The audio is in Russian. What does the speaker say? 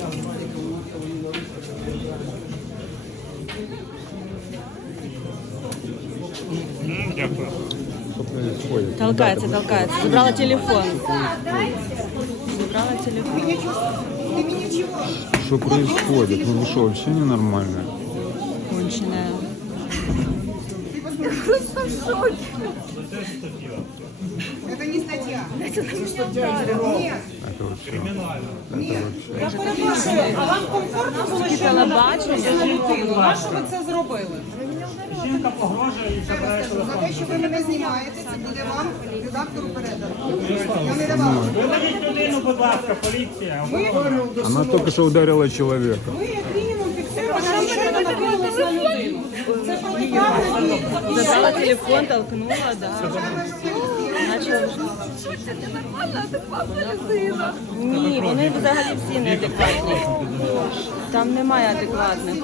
Толкается, толкается. Забрала телефон. Забрала телефон. Что происходит? Ну что, вообще ненормально? Конченая. Это не статья. Это не статья. Нет нормально. Ні, я перепрошую, а вам что... комфортно було, що ви бачите людину? На що Я не давала. Виведіть людину, будь ласка, поліція. Вона тільки ударила человека. Ми як Надала телефон, толкнула, так. Да. Ні, вони взагалі всі неадекватні. Не Там немає адекватних.